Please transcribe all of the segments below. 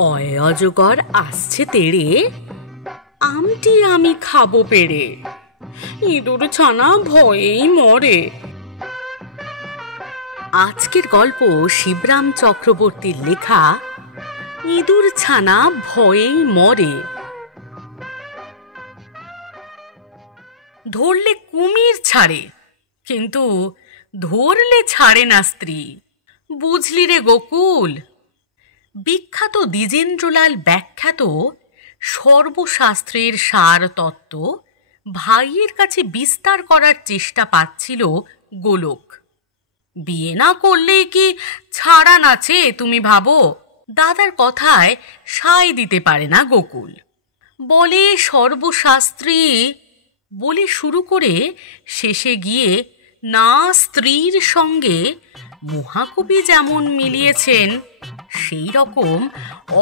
অয় অজগর আসছে তেড়ে, আমটি আমি খাবো পেড়ে, ইঁদুর ছানা ভয়েই মরে। আজকের গল্প শিবরাম চক্রবর্তীর লেখা ইঁদুর ছানা ভয়েই মরে। ধরলে কুমির ছাড়ে, কিন্তু ধরলে ছাড়ে না স্ত্রী। বুঝলি রে গোকুল? বিখ্যাত দ্বিজেন্দ্রলাল ব্যাখ্যাত সর্বশাস্ত্রের সার তত্ত্ব ভাইয়ের কাছে বিস্তার করার চেষ্টা পাচ্ছিল গোলক। বিয়ে না করলে কি ছাড়া নাচে তুমি ভাবো? দাদার কথায় সায় দিতে পারে না গোকুল। বলে সর্বশাস্ত্রী বলে শুরু করে শেষে গিয়ে না স্ত্রীর সঙ্গে মহাকবি যেমন মিলিয়েছেন সেই রকম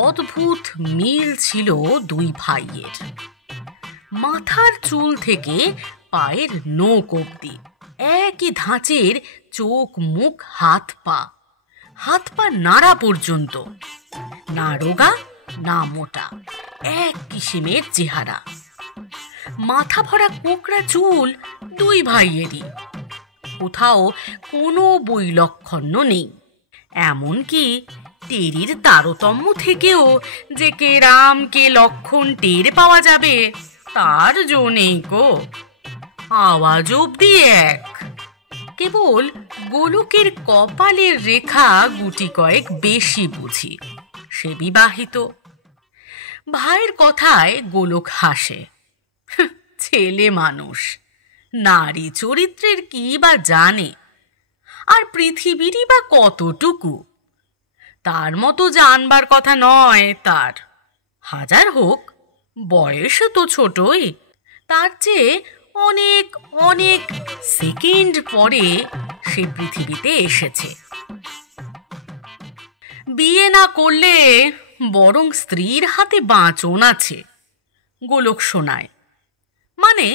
অদ্ভুত মিল ছিল দুই ভাইয়ের। মাথার চুল থেকে পায়ের নখ অবধি একই ধাঁচের চোখ, মুখ, হাত পা নাড়া পর্যন্ত, না রোগা না মোটা, এক কিসিমের চেহারা। মাথা ভরা কোকড়া চুল দুই ভাইয়েরই, কোথাও কোনো বৈলক্ষণ্য নেই। এমনকি টেরির তারতম্য থেকেও যে কে রাম কে লক্ষণ টের পাওয়া যাবে তার জো নেই গো। আওয়াজ অব্দি এক। কেবল গোলকের কপালের রেখা গুটি কয়েক বেশি বুঝি, সে বিবাহিত। ভাইয়ের কথায় গোলক হাসে। ছেলে মানুষ, নারী চরিত্রের কি বা জানে, আর পৃথিবীরই বা কতটুকু? তার মতো জানবার কথা নয় তার। হাজার হোক, বয়স তো ছোটই। তার চেয়ে অনেক অনেক সেকেন্ড পরে সে পৃথিবীতে এসেছে। বিয়ে না করলে বরং স্ত্রীর হাতে বাঁচন আছে, গোলক শোনায়। মানে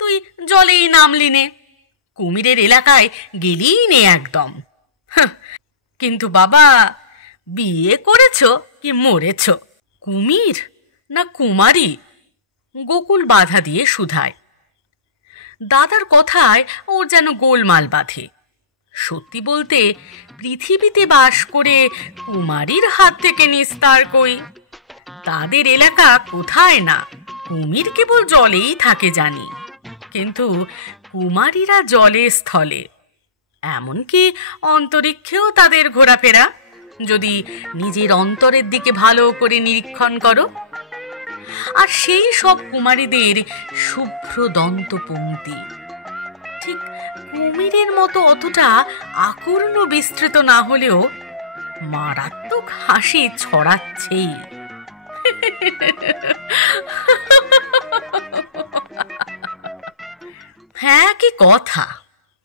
তুই জলেই নামলি নে, কুমিরের এলাকায় গেলিই নে একদম। কিন্তু বাবা, বিয়ে করেছ কি মরেছ? কুমির না কুমারী? গোকুল বাধা দিয়ে শুধায়। দাদার কথায় ওর যেন গোলমাল বাঁধে। সত্যি বলতে পৃথিবীতে বাস করে কুমারীর হাত থেকে নিস্তার কই? তাদের এলাকা কোথায় না, কুমির কেবল জলেই থাকে জানি, কিন্তু কুমারীরা জলে স্থলে, এমনকি অন্তরিক্ষেও তাদের ঘোরাফেরা, যদি নিজের অন্তরের দিকে ভালো করে নিরীক্ষণ করো। আর সেই সব কুমারীদের শুভ্র দন্ত পংক্তি ঠিক কুমিরের মতো অতটা আকর্ণ বিস্তৃত না হলেও মারাত্মক হাসি ছড়াচ্ছেই। হ্যাঁ, কি কথা!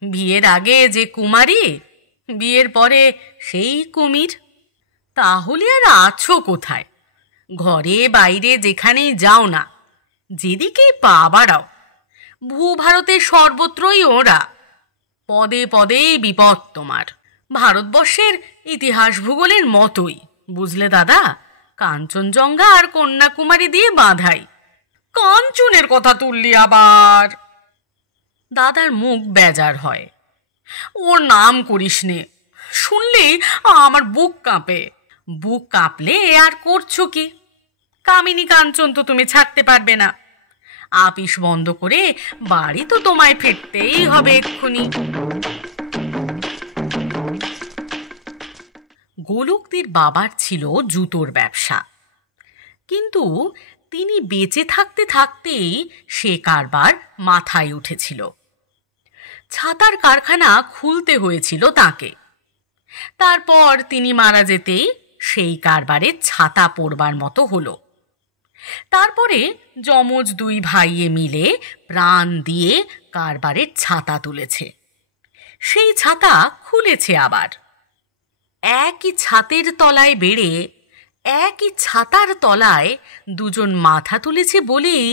বিয়ের আগে যে কুমারী, বিয়ের পরে সেই কুমির। তাহলে আর আছো কোথায়? ঘরে বাইরে যেখানেই যাও না, যেদিকেই পা বাড়াও, ভূভারতের সর্বত্রই ওরা। পদে পদে বিপদ তোমার। ভারতবর্ষের ইতিহাস ভূগোলের মতোই, বুঝলে দাদা? কাঞ্চনজঙ্ঘা আর কন্যাকুমারী দিয়ে বাঁধাই। কাঞ্চনের কথা তুললি আবার? দাদার মুখ বেজার হয়। ওর নাম করিস নে, শুনলেই আমার বুক কাঁপে। বুক কাঁপলে আর করছো কি? কামিনী কাঞ্চন তো তুমি ছাড়তে পারবে না। আপিস বন্ধ করে বাড়ি তো তোমায় ফিরতেই হবে এক্ষুনি। গোলকদের বাবার ছিল জুতোর ব্যবসা, কিন্তু তিনি বেঁচে থাকতে থাকতেই সে কারবার মাথায় উঠেছিল। ছাতার কারখানা খুলতে হয়েছিল তাকে। তারপর তিনি মারা যেতেই সেই কারবারে ছাতা পড়বার মতো হলো। তারপরে যমজ দুই ভাইয়ে মিলে প্রাণ দিয়ে কারবারের ছাতা তুলেছে। সেই ছাতা খুলেছে আবার। একই ছাতের তলায় বেড়ে একই ছাতার তলায় দুজন মাথা তুলেছে বলেই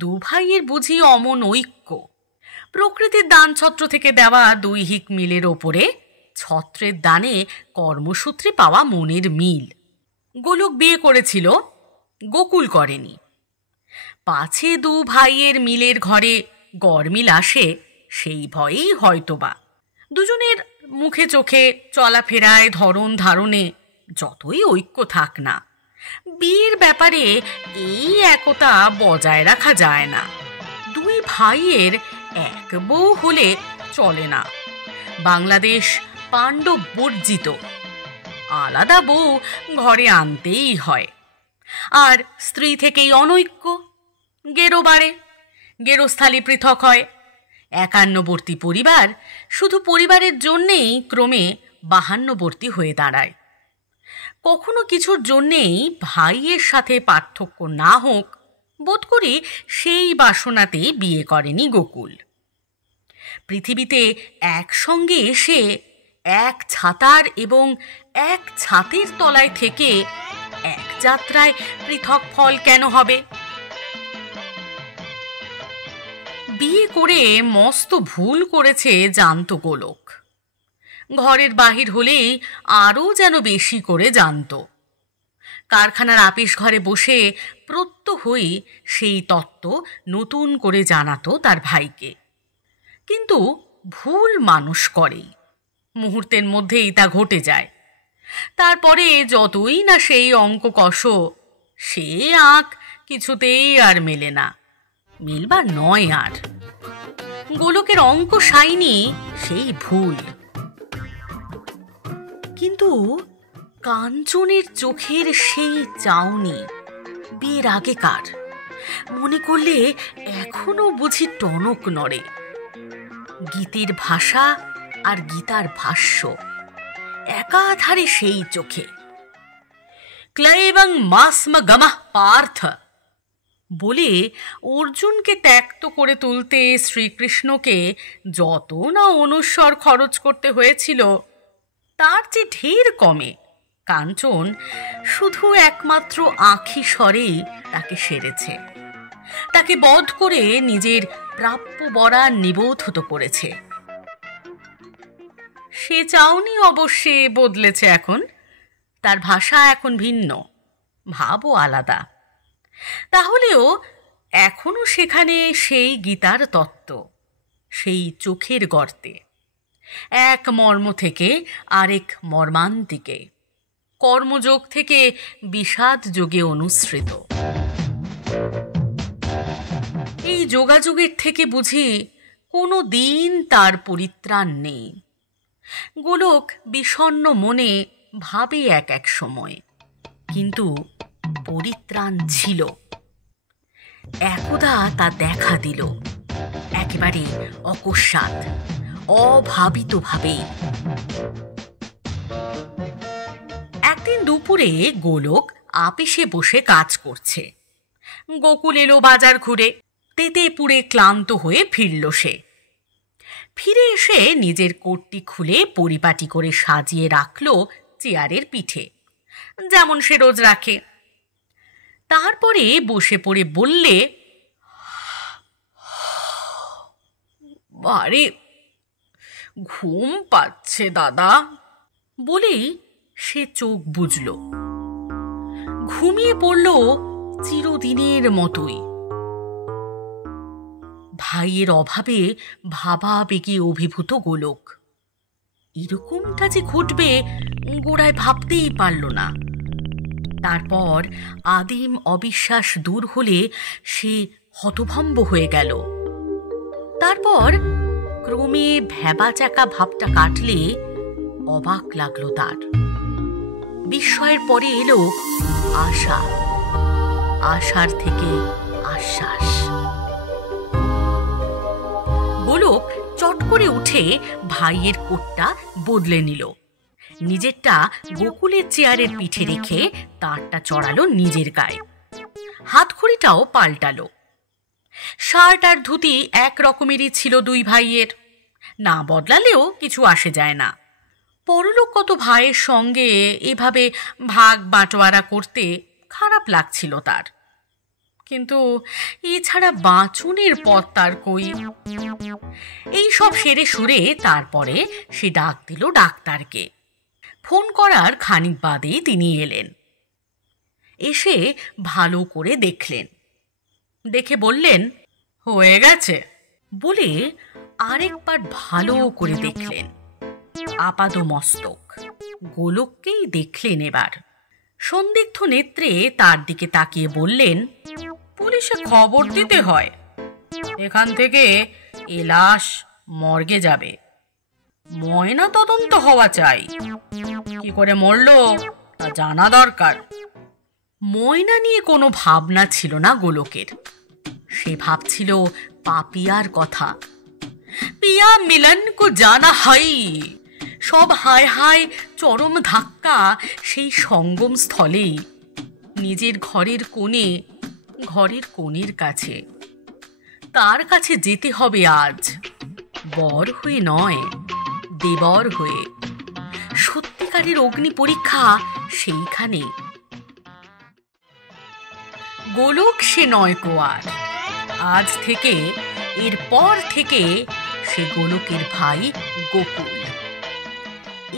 দু ভাইয়ের বুঝি অমন ঐক্য। প্রকৃতির দানছত্র থেকে দেওয়া দৈহিক মিলের ওপরে ছত্রের দানে কর্মসূত্রে পাওয়া মনের মিল। গোলক বিয়ে করেছিল, গোকুল করেনি। পাছে দু ভাইয়ের মিলের ঘরে গরমিল আসে, সেই ভয়েই হয়তোবা। দুজনের মুখে চোখে চলাফেরায় ধরন ধারণে যতই ঐক্য থাক না, বিয়ের ব্যাপারে এই একতা বজায় রাখা যায় না। দুই ভাইয়ের এক বউ হলে চলে না। বাংলাদেশ পাণ্ডব বর্জিত, আলাদা বউ ঘরে আনতেই হয়। আর স্ত্রী থেকেই অনৈক্য, গেরো বাড়ে, গেরস্থালি পৃথক হয়। একান্নবর্তী পরিবার শুধু পরিবারের জন্যেই ক্রমে 52বর্তী হয়ে দাঁড়ায়। কখনো কিছুর জন্যেই ভাইয়ের সাথে পার্থক্য না হোক, বোধ করি সেই বাসনাতেই বিয়ে করেনি গোকুল। পৃথিবীতে একসঙ্গে এসে এক ছাতার এবং এক ছাতের তলায় থেকে এক যাত্রায় পৃথক ফল কেন হবে? বিয়ে করে মস্ত ভুল করেছে জানত গোলক। ঘরের বাহির হলেই আরও যেন বেশি করে জানত। কারখানার আপিস ঘরে বসে প্রত্যহই সেই তত্ত্ব নতুন করে জানাতো তার ভাইকে। কিন্তু ভুল মানুষ করেই, মুহূর্তের মধ্যেই তা ঘটে যায়। তারপরে যতই না সেই অঙ্ক কষ, সে আঁক কিছুতেই আর মেলে না, মিলবার নয় আর। গোলকের অঙ্ক সাইনি সেই ভুল। কিন্তু কাঞ্চনের চোখের সেই চাউনি বিয়ের আগেকার মনে করলে এখনো বুঝি টনক নড়ে। গীতের ভাষা আর গীতার ভাষ্য একাধারে সেই চোখে। ক্লাইবং মাস্ম গমঃ পার্থ বলে অর্জুনকে ত্যক্ত করে তুলতে শ্রীকৃষ্ণকে যত না অনুস্বর খরচ করতে হয়েছিল, তার যে ঢের কমে কাঞ্চন শুধু একমাত্র আঁখি স্বরেই তাকে সেরেছে, তাকে বধ করে নিজের প্রাপ্য বরাত নিবোধ করেছে। সে চাউনি অবশ্যই বদলেছে এখন, তার ভাষা এখন ভিন্ন, ভাবও আলাদা। তাহলেও এখনো সেখানে সেই গীতার তত্ত্ব, সেই চোখের গর্তে, এক মর্ম থেকে আরেক মর্মান্তিকে, কর্মযোগ থেকে বিষাদ যোগে অনুসৃত। এই যোগাযোগের থেকে বুঝি কোনো দিন তার পরিত্রাণ নেই। গোলক বিষণ্ণ মনে ভাবে এক এক সময়, কিন্তু পরিত্রাণ ছিল। একদা তা দেখা দিল, একেবারে অকস্মাৎ, অভাবিতভাবে। একদিন দুপুরে গোলক আপিসে বসে কাজ করছে। গোকুল এলো বাজার ঘুরে, তেতে পুড়ে ক্লান্ত হয়ে ফিরল সে। ফিরে এসে নিজের কোটটি খুলে পরিপাটি করে সাজিয়ে রাখল চেয়ারের পিঠে, যেমন সে রোজ রাখে। তারপরে বসে পড়ে বললে, বারে ঘুম পাচ্ছে দাদা। বলেই সে চোখ বুজল। ঘুমিয়ে পড়ল চিরদিনের মতোই। ভাইয়ের অভাবে ভাবাবেগে অভিভূত গোলক। এরকমটা যে ঘটবে গোড়ায় ভাবতেই পারল না। তারপর আদিম অবিশ্বাস দূর হলে সে হতভম্ব হয়ে গেল। তারপর ক্রমে ভ্যাবাচাকা ভাবটা কাটলে অবাক লাগলো তার। বিস্ময়ের পরে এলো আশা, আশার থেকে আশ্বাস। গোলক চট করে উঠে ভাইয়ের কোটটা বদলে নিল। নিজেরটা গোকুলের চেয়ারের পিঠে রেখে তারটা চড়ালো নিজের গায়ে। হাতখড়িটাও পাল্টালো। শার্ট আর ধুতি এক রকমেরই ছিল দুই ভাইয়ের, না বদলালেও কিছু আসে যায় না। পরলোকগত ভাইয়ের সঙ্গে এভাবে ভাগ বাঁটোয়ারা করতে খারাপ লাগছিল তার, কিন্তু এছাড়া বাঁচনের পথ তার কই। এই সব সেরে সুরে তারপরে সে ডাক দিল ডাক্তারকে। ফোন করার খানিক বাদেই তিনি এলেন। এসে ভালো করে দেখলেন। দেখে বললেন, হয়ে গেছে বলে আরেকবার ভালো করে দেখলেন। আপাদমস্তক গোলককেই দেখলেন। এবার সন্দিগ্ধ নেত্রে তার দিকে তাকিয়ে বললেন, পুলিশে খবর দিতে হয়, এখান থেকে এ লাশ মর্গে যাবে, ময়না তদন্ত হওয়া চাই, কি করে মরলো তা জানা দরকার। ময়না নিয়ে কোনো ভাবনা ছিল না গোলকের। সে ভাবছিল পাপিয়ার কথা। পিয়া মিলন কো জানা হাই। সব হায় হায় চরম ধাক্কা সেই সঙ্গম স্থলেই, নিজের ঘরের কোণের কাছে। তার কাছে যেতে হবে আজ, বর হয়ে নয়, দেবর হয়ে। সত্যিকারের অগ্নি পরীক্ষা সেইখানে। গোলক সে নয় কো আর। আজ থেকে, এরপর থেকে সে গোলকের ভাই গোকুল।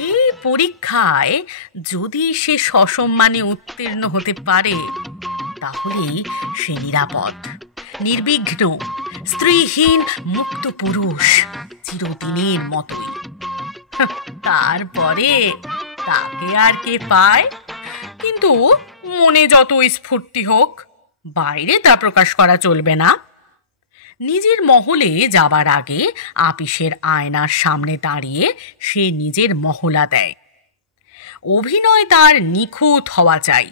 এই পরীক্ষায় যদি সে সসম্মানে উত্তীর্ণ হতে পারে, তাহলেই সে নিরাপদ, নির্বিঘ্ন, স্ত্রীহীন মুক্ত পুরুষ, চিরদিনের মতোই। তারপরে তাকে আর কে পায়? কিন্তু মনে যত স্ফূর্তি হোক, বাইরে তা প্রকাশ করা চলবে না। নিজের মহলে যাবার আগে আপিসের আয়নার সামনে দাঁড়িয়ে সে নিজের মহলা দেয়। অভিনয় তার নিখুঁত হওয়া চাই,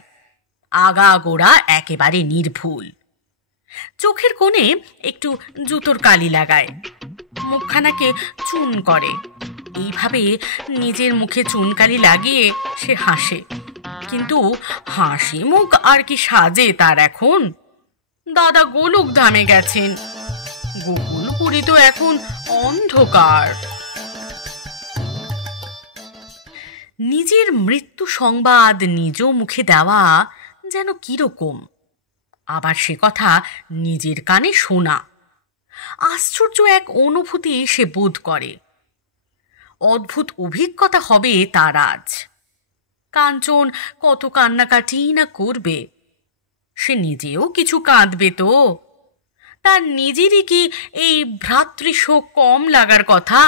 আগাগোড়া একেবারে নির্ভুল। চোখের কোণে একটু জুতোর কালি লাগায়, মুখখানাকে চুন করে। এইভাবে নিজের মুখে চুনকালি লাগিয়ে সে হাসে। কিন্তু হাসি মুখ আর কি সাজে তার এখন? দাদা গোলক ধামে গেছেন, গোকুলপুরী তো এখন অন্ধকার। নিজের মৃত্যু সংবাদ নিজ মুখে দেওয়া যেন কিরকম, আবার সে কথা নিজের কানে শোনা। আশ্চর্য এক অনুভূতি সে বোধ করে। অদ্ভুত অভিজ্ঞতা হবে তার আজ। কাঞ্চন কত কান্নাকাটি না করবে, সে নিজেও কিছু কাঁদবে তো। তার নিজেরই কি এই ভ্রাতৃশোক কম লাগার কথা?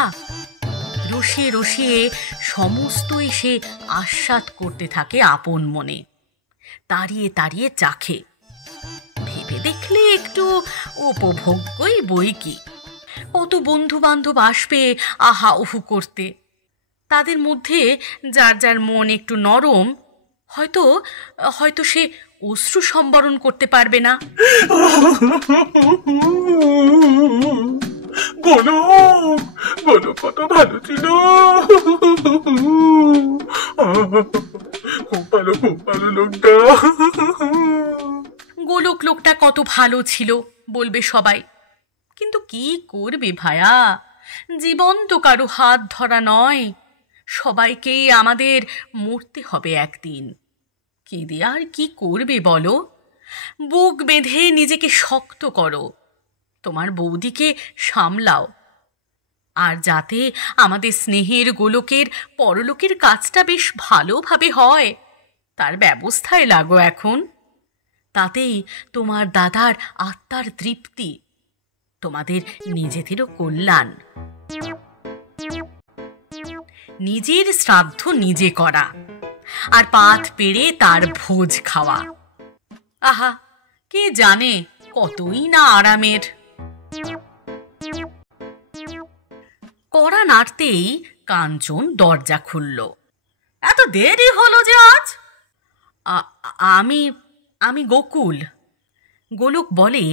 রসিয়ে রসিয়ে সমস্তই সে আস্বাদ করতে থাকে আপন মনে, তাড়িয়ে তাড়িয়ে চাখে। ভেবে দেখলে একটু উপভোগ্যই বই কি। কত বন্ধু বান্ধব আসবে আহা উহু করতে। তাদের মধ্যে যার যার মন একটু নরম, হয়তো হয়তো সে অশ্রু সম্বরণ করতে পারবে না। গোলক কত ভালো ছিল, খুব ভালো লোকটা। গোলক লোকটা কত ভালো ছিল বলবে সবাই, কিন্তু কি করবে ভায়া, জীবন তো কারো হাত ধরা নয়। সবাইকেই আমাদের মরতে হবে একদিন। কেঁদে আর কি করবে বলো? বুক বেঁধে নিজেকে শক্ত করো, তোমার বৌদিকে সামলাও, আর যাতে আমাদের স্নেহের গোলকের পরলোকের কাজটা বেশ ভালোভাবে হয় তার ব্যবস্থায় লাগো এখন। তাতেই তোমার দাদার আত্মার তৃপ্তি, তোমাদের নিজেদেরও কল্যাণ। নিজের শ্রাদ্ধ নিজে করা, আর পাত পেড়ে তার ভোজ খাওয়া, আহা কে জানে কতই না আরামের। কড়া নাড়তেই কাঞ্চন দরজা খুলল। এত দেরি হলো যে আজ? আমি আমি গোকুল, গোলক বলে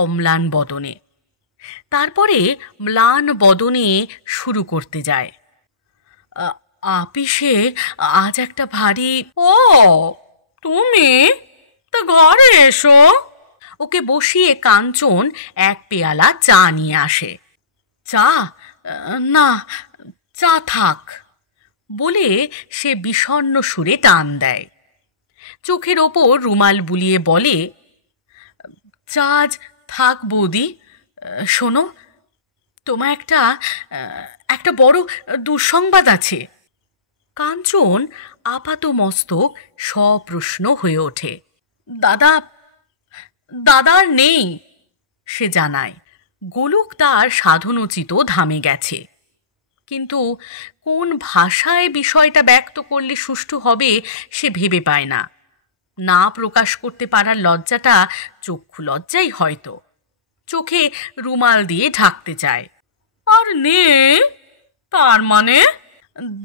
অম্লান বদনে। তারপরে ম্লান বদনে শুরু করতে যায়। আপিসে আজ একটা ভারী। ও তুমি তা ঘরে এসো। ওকে বসিয়ে কাঞ্চন এক পেয়ালা চা নিয়ে আসে। চা না, চা থাক বলে সে বিষণ্ণ সুরে টান দেয়। চোখের ওপর রুমাল বুলিয়ে বলে, চা আজ থাক বৌদি। শোনো, তোমার একটা বড় দুঃসংবাদ আছে। কাঞ্চন আপাতমস্তক সপ্রশ্ন হয়ে ওঠে। দাদা দাদা আর নেই, সে জানায়। গোলক তার সাধনোচিত ধামে গেছে, কিন্তু কোন ভাষায় বিষয়টা ব্যক্ত করলে সুষ্ঠু হবে সে ভেবে পায় না। না প্রকাশ করতে পারার লজ্জাটা চক্ষু লজ্জাই হয়তো। চোখে রুমাল দিয়ে ঢাকতে চায়। আর নেই তার মানে?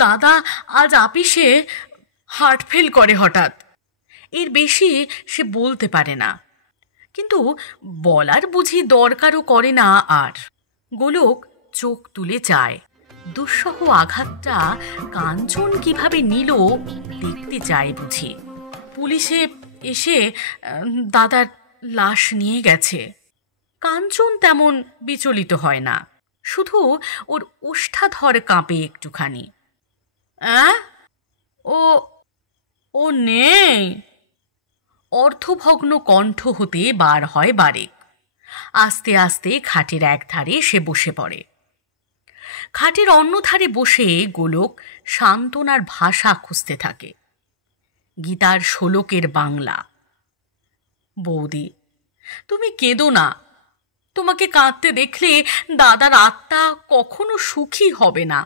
দাদা আজ আপিসে হার্ট ফেল করে হঠাৎ। এর বেশি সে বলতে পারে না, কিন্তু বলার বুঝি দরকারও করে না আর। গোলক চোখ তুলে চায়। দুঃসহ আঘাতটা কাঞ্চন কিভাবে নিল দেখতে চায় বুঝি। পুলিশে এসে দাদার লাশ নিয়ে গেছে। কাঞ্চন তেমন বিচলিত হয় না, শুধু ওর ওষ্ঠাধর কাঁপে একটুখানি। ও ও নেই। অর্থভগ্ন কণ্ঠ হতে বার হয় বারেক। আস্তে আস্তে খাটের একধারে সে বসে পড়ে। খাটের অন্য ধারে বসে গোলক সান্ত্বনার ভাষা খুঁজতে থাকে। গীতার শ্লোকের বাংলা। বৌদি, তুমি কেঁদো না। তোমাকে কাঁদতে দেখলে দাদার আত্মা কখনো সুখী হবে না।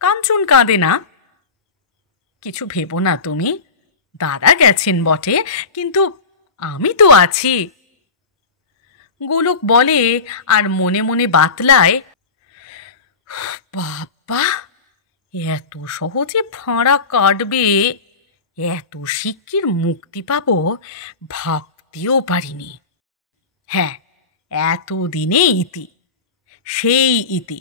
কাঞ্চন কাঁদে না। কিছু ভেবো না তুমি। দাদা গেছেন বটে, কিন্তু আমি তো আছি। গোলক বলে আর মনে মনে বাতলায়, বাবা, এত সহজে ফাঁড়া কাটবে, এত শিগগির মুক্তি পাবো ভাবতেও পারিনি। হ্যাঁ, এতদিনে ইতি, সেই ইতি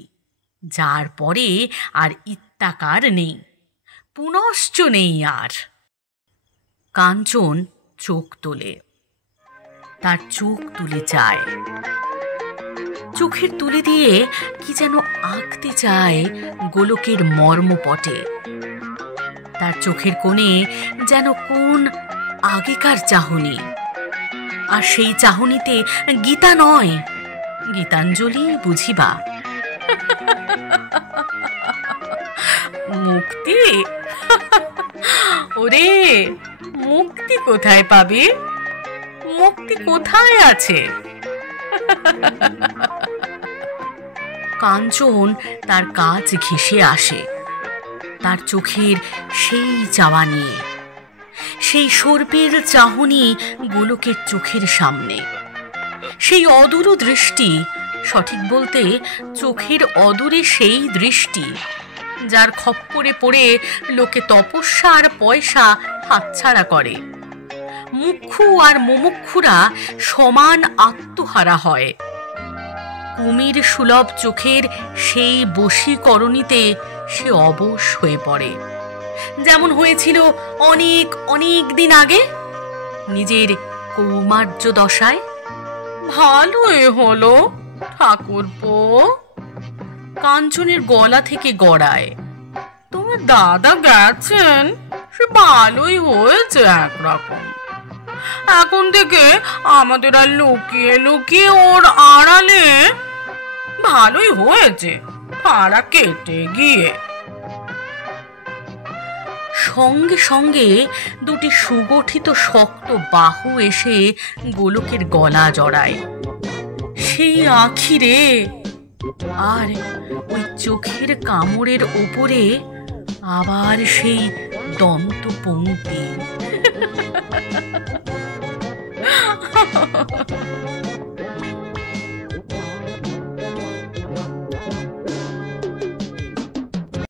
যার পরে আর ইত্যাকার নেই, পুনশ্চ নেই আর। কাঞ্চন চোখ তোলে। তার চোখ তুলে চায়। চোখের তুলে দিয়ে কি যেন আঁকতে চায় গোলকের মর্মপটে। তার চোখের কোণে যেন কোন আগেকার চাহনি। আর সেই চাহনিতে গীতা নয়, গীতাঞ্জলি বুঝিবা। মুক্তি? ওরে, মুক্তি কোথায় পাবে? মুক্তি কোথায় আছে? কাঞ্চন তার কাজ ঘেঁষে আসে, তার চোখের সেই চাওয়া নিয়ে। সেই সর্পের চাহনি গোলকের চোখের সামনে। সেই অদূর দৃষ্টি, সঠিক বলতে চোখের অদূরে সেই দৃষ্টি, যার খপ্পরে পড়ে লোকে তপস্যা আর পয়সা হাতছাড়া করে। মুখ্যু আর মুমুক্ষুরা সমান আত্মহারা হয়। কুমির সুলভ চোখের সেই বশীকরণীতে সে অবশ হয়ে পড়ে, যেমন হয়েছিল অনেক অনেক দিন আগে নিজের কৌমার্য দশায়। ভালোই হলো ঠাকুরপো। কাঞ্চনের গলা থেকে গড়ায়। তোমার দাদা গেছেন, সে ভালোই হয়েছে একরকম। এখন থেকে আমাদের আর লুকিয়ে লুকিয়ে ওর আড়ালে। ভালোই হয়েছে ফাঁড়া কেটে গিয়ে। সঙ্গে সঙ্গে দুটি সুগঠিত শক্ত বাহু এসে গোলকের গলা জড়ায়। সেই আঁখি রে, আর ওই চোখের কামড়ের ওপরে আবার সেই দন্ত পংক্তি।